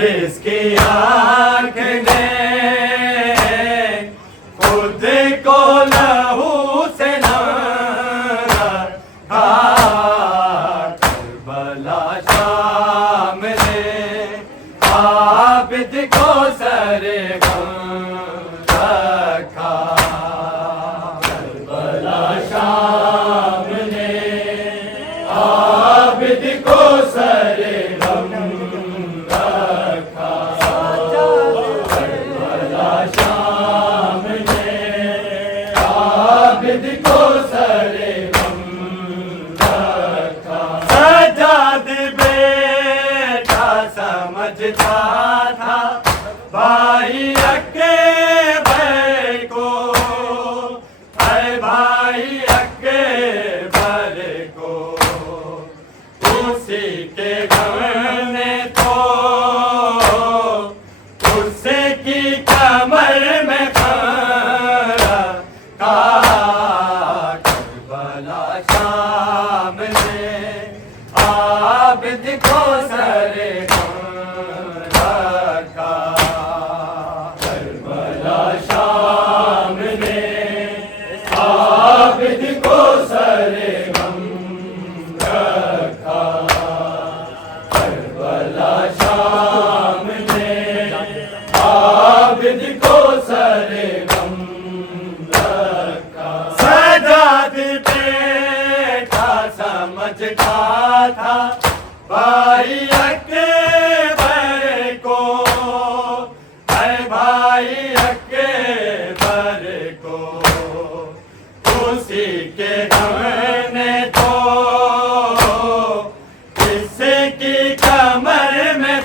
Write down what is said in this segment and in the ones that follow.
اس کی آنکھ نے خود کو لہو سے نارا کربلا شام نے عابد کو سر غم رکھا کربلا شام نے عابد کو سر غم سمجھتا تھا بھائی اکبر کو، اے بھائی اکبر کو، اسی کے غم نے تو اس کی کمر میں کربلا شام نے عابد کو سر سمجھتا تھا بھائی اکبر کو، اے بھائی اکبر کو، اسی کے غم نے تو اس کی کمر میں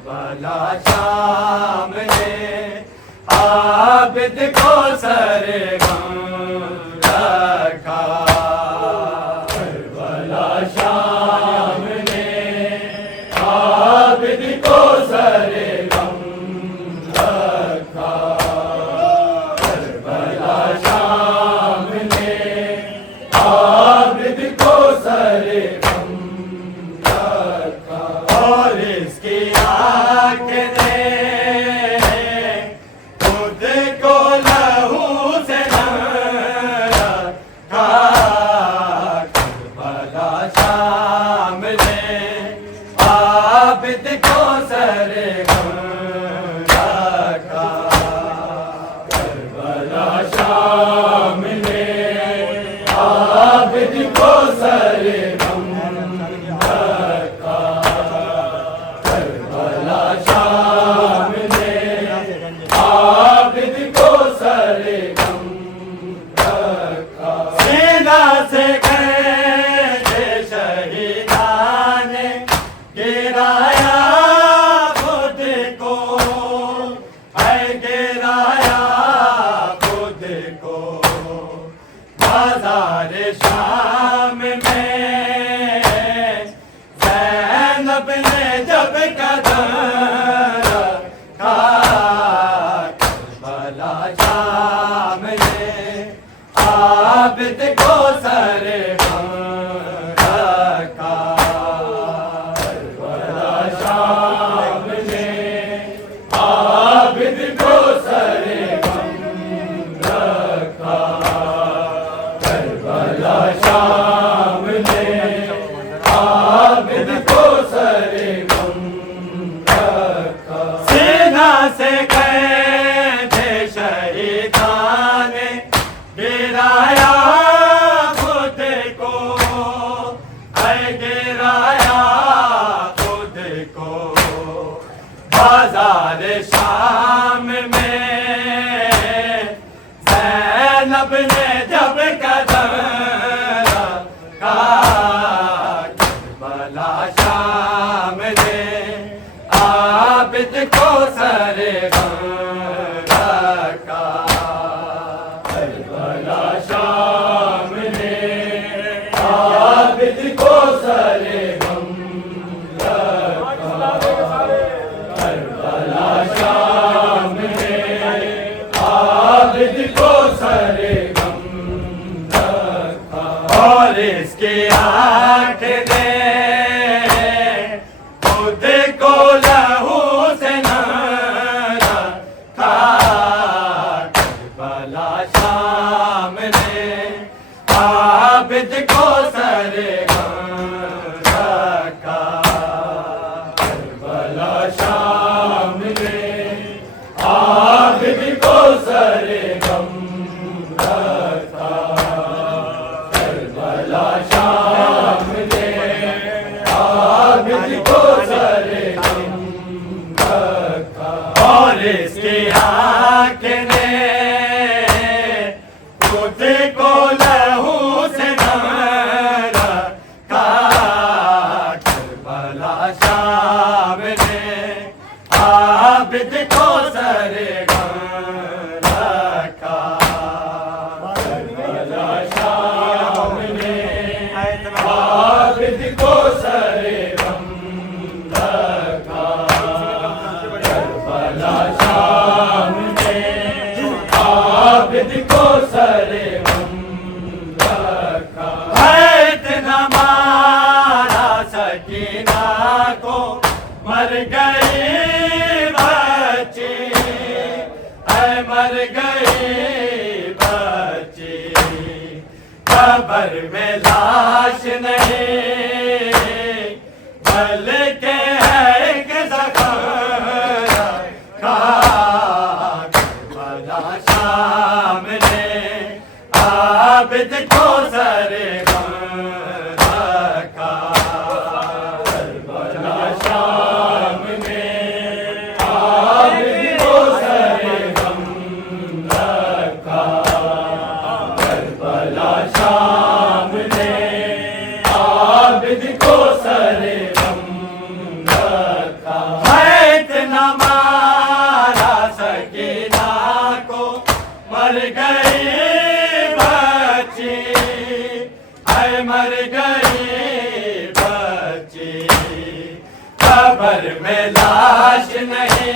کربلا شام نے عابد کو سر غم رکھا کربلا شام نے عابد کو سر غم رکھا کربلا شام نے عابد کو سر غم رکھا اور اس کی آنکھ نے خود کو لہو سے شام نے عابد کو سر غم رکھا کربلا شام نے عابد کو سر غم رکھا کربلا شام نے عابد کو سر غم رکھا سینا سے گرایا خود کو، اے گرایا خود کو، بازار شام میں زینب نے جب قدم رکھا کربلا شام نے عابد کو سر غم رکھا شام نے عابد کو سر غم رکھا کربلا شام نے عابد کو سر غم رکھا سینہ سے گئے تھے شہیدان گرایا خود کو اے گرایا خود کو بازار شام میں زینب نے جب قدم رکھا کربلا شام نے عابد کو سر غم رکھا کربلا شام نے عابد کو سر غم رکھا کربلا شام نے عابد کو سر غم رکھا اور اس کی آنکھ نے خود کو لہو سے نہ رکھا کربلا شام نے عابد کو سر غم رکھا کربلا شام نے عابد کو سر غم رکھا کربلا شام نے عابد کو سر غم رکھا اور اس کی آنکھ نے خود کو لہو سے نہ رکھا کربلا شام نے عابد کو سر غم رکھا کربلا شام نے عابد کو سر غم رکھا کربلا شام نے عابد کو سر غم رکھا اتنا مارا سکینہ کو مر گئی بچی اے مر گئی بچی قبر میں لاش نہیں بلکہ ہے ایک زخم رکھا کربلا شام نے عابد کو سر غم رکھا کربلا شام نے عابد کو سر غم رکھا کربلا شام نے عابد کو سر غم رکھا اتنا مارا سکینہ کو مر گئی بچی اے مر گئی بچی قبر میں لاش نہیں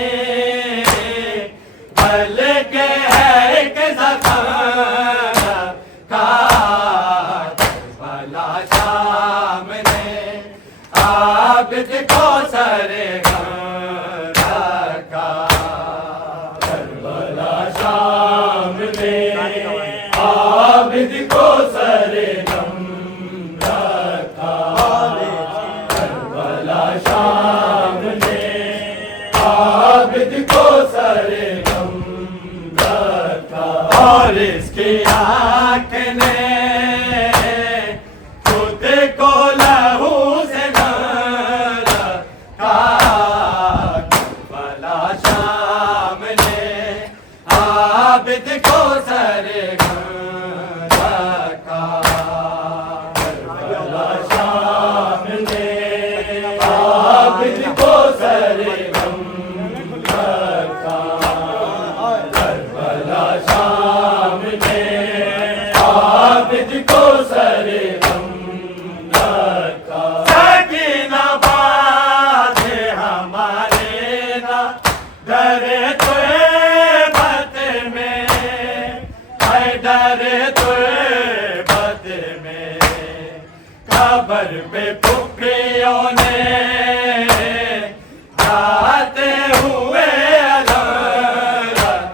بلکہ ہے ایک زخم رکھا کربلا شام نے عابد کو سر غم رکھا کربلا شام نے عابد کو سر غم رکھا کربلا شام نے عابد کو سر غم رکھا اور اس کی آنکھ نے خود کو لہو سے نہ رکھا کربلا شام نے عابد کو سر غم رکھا کربلا شام نے عابد کو سر غم رکھا کربلا شام نے عابد کو سر غم رکھا سکینہ بات ہمارے نا ڈرے طیبت میں اے ڈرے طیبت میں قبر پہ پھپھیوں نے جاتے ہوئے علم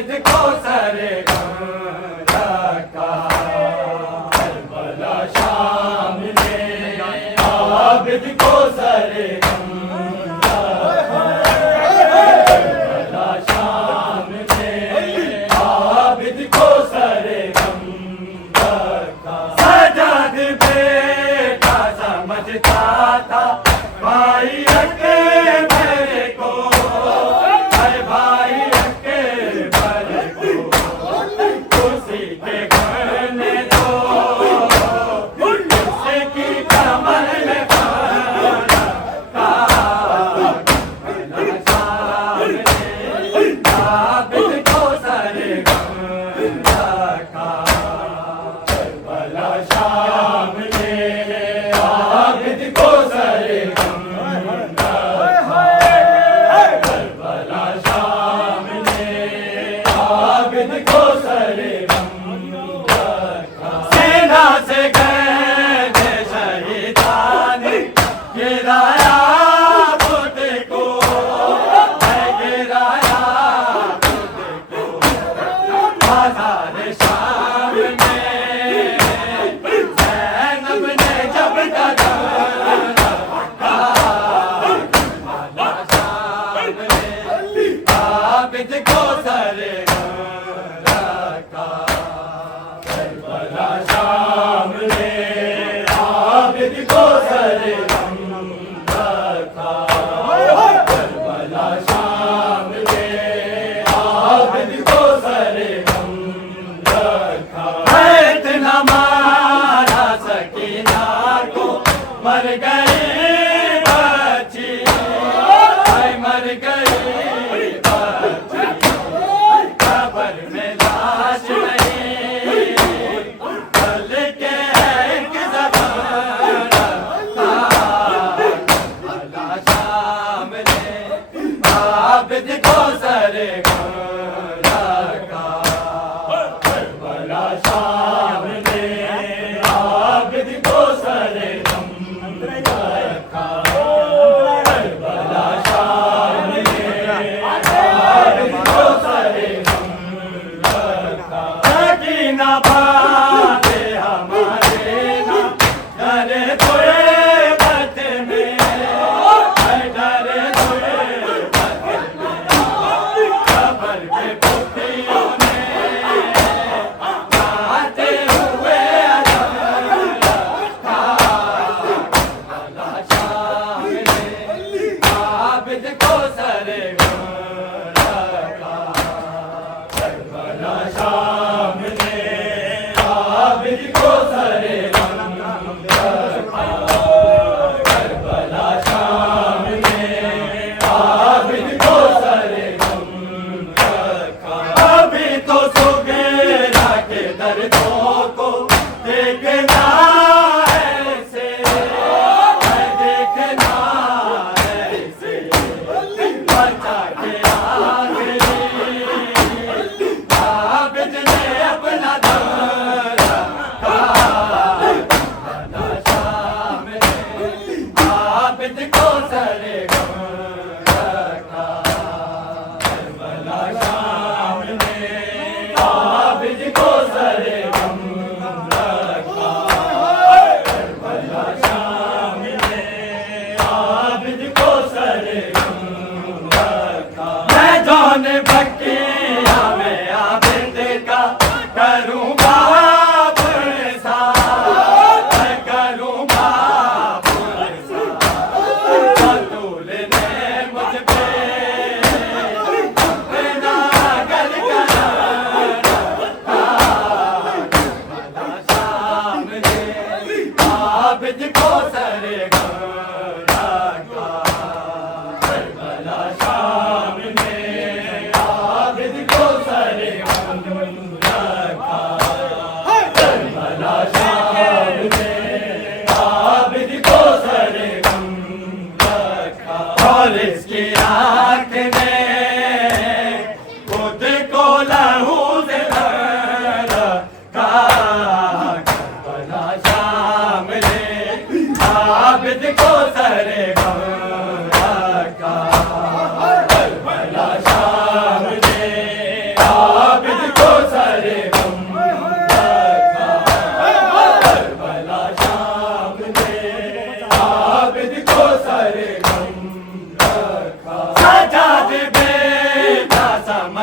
عابد کو سرے غم رکھا کربلا شام نے عابد کو سرے غم رکھا کربلا شام نے عابد کو سرے غم رکھا سجاد بیٹا سمجھتا تھا بھائی اکبر کو اے بھائی اکبر کو اسی کے گھر نے تو اس کی کمر میں پڑا کربلا شام نے عابد کو سرے غم رکھا کربلا شام نے عابد کو سرے غم رکھا کربلا شام نے عابد کو سرے غم رکھا سینا سے گئے تھے شہیدان گرایا خود کو ہے گرایا خود کو بازار شام میں زینب نے جب قدم رکھا کربلا شام نے عابد کو سرے غم رکھا کربلا شام نے عابد کو سرے غم رکھا کربلا شام نے عابد کو سرے غم رکھا اتنا مارا سکینہ کو مر گئی بچی اے مر گئی بچی قبر میں لاش نہیں بلکہ ایک زبان رکھا کربلا شام نے عابد کو سرے غم رکھا کربلا شام نے عابد کو سرے غم رکھا کربلا شام نے عابد کو سرے غم رکھا سکینہ باتیں ہمارے نہ ڈرے تھوڑے بت میں ڈرے تھوڑے بت میں قبر پہ پھوٹیوں نے گاتے ہوئے عجب رکھا کربلا شام نے عابد کو سرے غم رکھا کربلا شام نے عابد کو سرے غم رکھا کربلا شام نے عابد کو سرے غم رکھا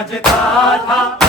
سجتا تھا